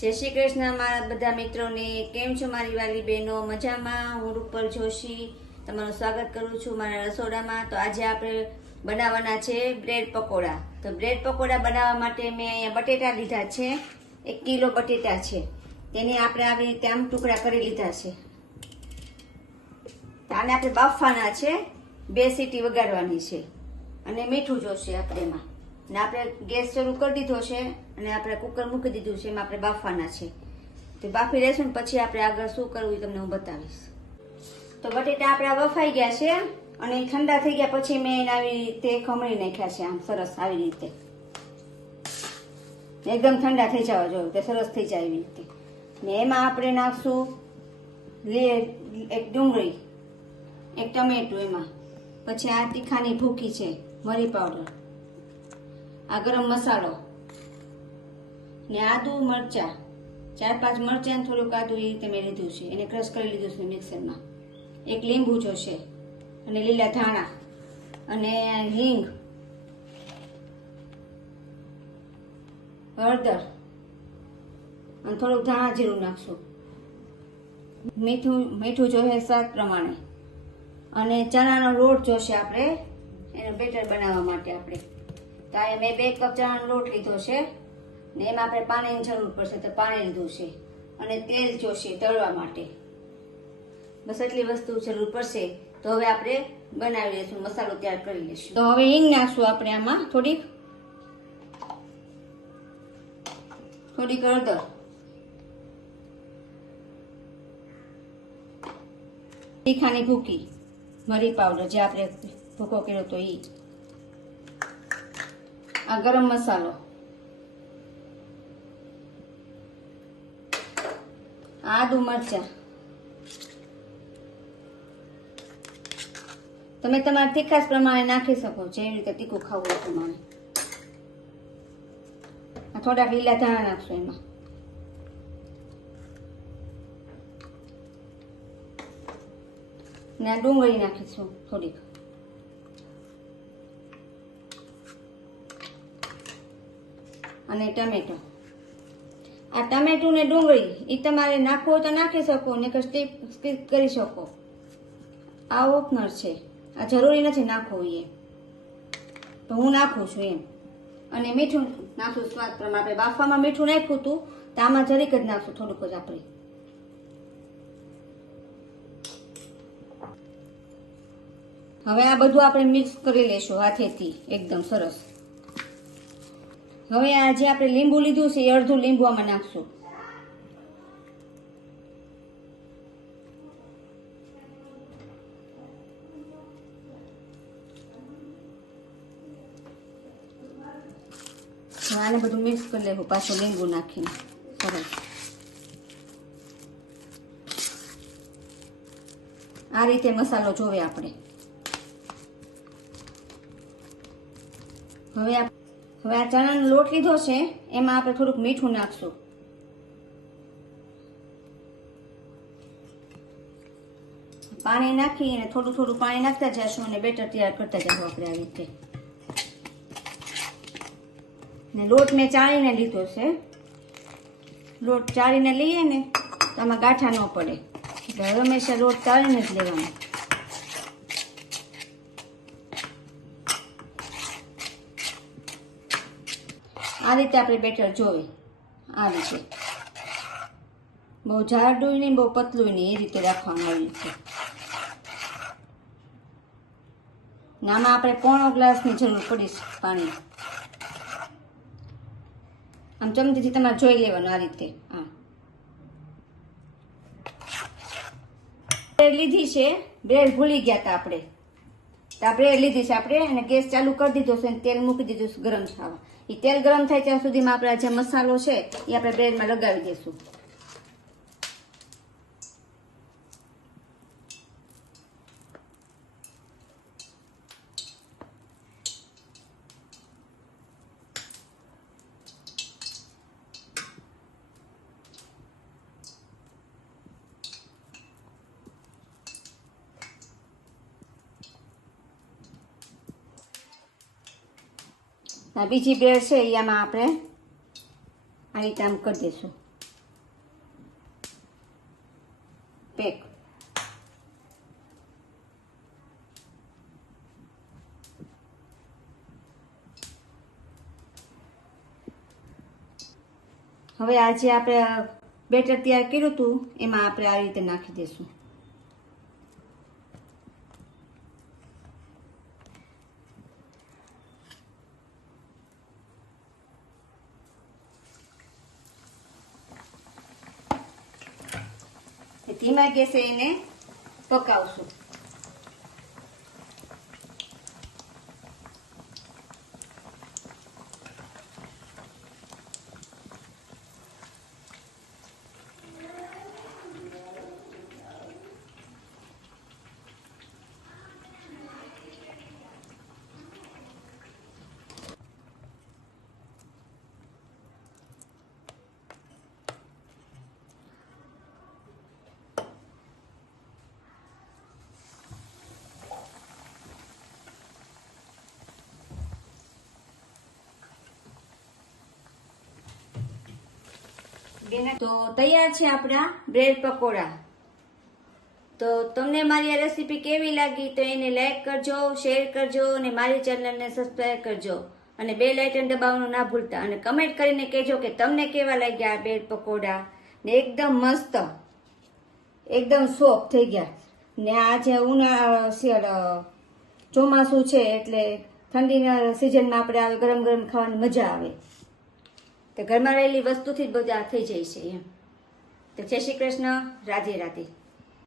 જય શ્રી કૃષ્ણ મારા બધા મિત્રોને કેમ છો મારી વાલી બહેનો મજામાં। હું રૂપલ જોશી તમારું સ્વાગત કરું છું મારા રસોડામાં। તો આજે આપણે બનાવવાના છે બ્રેડ પકોડા। તો બ્રેડ પકોડા બનાવવા માટે મેં અહીંયા બટેટા લીધા છે, 1 કિલો બટેટા છે, તેને આપણે આવી રીતે આમ ટુકડા કરી લીધા છે। આને આપણે બાફવાના છે, 2 સીટી વગાડવાની છે અને મીઠું જોશે આપણે એમાં। ને આપણે ગેસ શરૂ કરી દીધો છે અને આપણે કુકર મૂકી દીધું છે, એમાં આપણે બાફવાના છે। તો બાફી લેશું ને પછી આપણે આગળ શું કરવું એ તમને હું બતાવીશ। તો બટેટા આપણા બફાઈ ગયા છે અને ઠંડા થઈ ગયા પછી મેં એને આવી રીતે ખમણી નાખ્યા છે, આમ સરસ આવી રીતે એકદમ ઠંડા થઈ જવા જોઈએ તે સરસ થઈ જાય એવી રીતે। ને એમાં આપણે નાખશું એક ડુંગળી, એક ટમેટું, એમાં પછી આ તીખાની ભૂકી છે, મરી પાવડર, આ ગરમ મસાલો ને આદુ મરચા, 4-5 મરચાં થોડુંક આદુ એ રીતે મેં લીધું છે, એને ક્રશ કરી લીધું છે મિક્સરમાં। એક લીંબુ જોશે અને લીલા ધાણા અને હિંગ, હળદર અને થોડુંક ધાણા જીરું નાખશું। મીઠું જોઈએ સ્વાદ પ્રમાણે અને ચણાનો લોટ જોશે આપણે એનું બેટર બનાવવા માટે આપણે। તો આ મેં 2 કપ ચણાનો લોટ લીધો છે ને એમાં આપણે પાણીની જરૂર પડશે તો પાણી લીધું છે અને તેલ જોશે તળવા માટે, બસ એટલી વસ્તુ જરૂર પડશે। તો હવે આપણે બનાવી લઈશું, મસાલો તૈયાર કરી લઈશું। તો હવે હિંગ નાખશું આપણે આમાં, થોડીક હળદર, તીખાની ભૂકી, મરી પાવડર જે આપણે ભૂકો કર્યો તો એ, આ ગરમ મસાલો, આદુ મરચા, તમે તમારા તીખાસ પ્રમાણે નાખી શકો, જેવી રીતે તીખું ખાવું એ પ્રમાણે। આ થોડાક લીલા ધાણા નાખશો એમાં, ને આ ડુંગળી નાખીશું થોડીક, અને ટમેટો। આ ટમેટું ને ડુંગળી એ તમારે નાખવું હોય તો નાખી શકો ને સ્કીપ કરી શકો, આ ઓપ્શનલ છે, આ જરૂરી નથી નાખવું એ, તો હું નાખું છું એમ। અને મીઠું નાખશું સ્વાદ પ્રમાણે, આપણે બાફવામાં મીઠું નાખ્યું હતું તો આમાં જરીક જ નાખશું, થોડુંક જ આપણે। હવે આ બધું આપણે મિક્સ કરી લેશું હાથેથી એકદમ સરસ। હવે આ જે આપણે લીંબુ લીધું છે એ અડધું લીંબુ આમાં નાખશું, આને બધું મિક્સ કરી લેવું પાછું લીંબુ નાખીને સરસ। આ રીતે મસાલો જોવે આપણે। હવે આ ચણાનો લોટ લીધો છે એમાં આપણે થોડુંક મીઠું નાખશું, પાણી નાખી અને થોડું પાણી નાખતા જશું અને બેટર તૈયાર કરતા જશું આપણે આવી રીતે। ને લોટ મેં ચાળીને લીધો છે, લોટ ચાળીને લઈએ ને તો આમાં ગાંઠા ન પડે, એટલે હંમેશા લોટ ચાળીને જ લેવાનો। આ રીતે આપણે બેટર જોવે, આ રીતે બહુ જાડું નહીં બહુ પતલું નહીં, એ રીતે રાખવાનું આવી રીતે। આમાં આપણે 1/4 ગ્લાસની જરૂર પડીશ પાણી, આમ ચમચીથી તમારે જોઈ લેવાનું આ રીતે। હા બ્રેડ લીધી છે, બ્રેડ ભૂલી ગયા હતા આપણે, તો આ બ્રેડ લીધી છે આપણે અને ગેસ ચાલુ કરી દીધો છે અને તેલ મૂકી દીધું છે ગરમ થવા। એ તેલ ગરમ થાય ત્યાં સુધીમાં આપણે જે મસાલો છે એ આપણે બ્રેડમાં લગાવી દઈશું। બીજી બ્રેડ છે એ આમાં આપણે આ રીતે આમ કરી દઈશું। પેક. હવે આજે આપણે બેટર તૈયાર કર્યું હતું એમાં આપણે આ રીતે નાખી દઈશું. ધીમા ગેસે એને પકાવશું. તો તૈયાર છે આપણા બ્રેડ પકોડા. તો તમને મારી આ રેસીપી કેવી લાગી તો એને લાઈક કરજો, શેર કરજો અને મારી ચેનલને સબસ્ક્રાઈબ કરજો અને બેલ આઇકન દબાવવાનું ના ભૂલતા અને કમેન્ટ કરીને કહેજો કે તમને કેવા લાગ્યા આ બ્રેડ પકોડા. ને એકદમ મસ્ત, એકદમ સોફ્ટ થઈ ગયા. ને આ જે ઉનાળા ચોમાસું છે એટલે ઠંડીના સિઝનમાં આપણે આવે ગરમ ગરમ ખાવાની મજા આવે. તો ઘરમાં રહેલી વસ્તુથી જ બધા થઈ જાય છે એમ. તો જય શ્રી કૃષ્ણ, રાધે રાધે.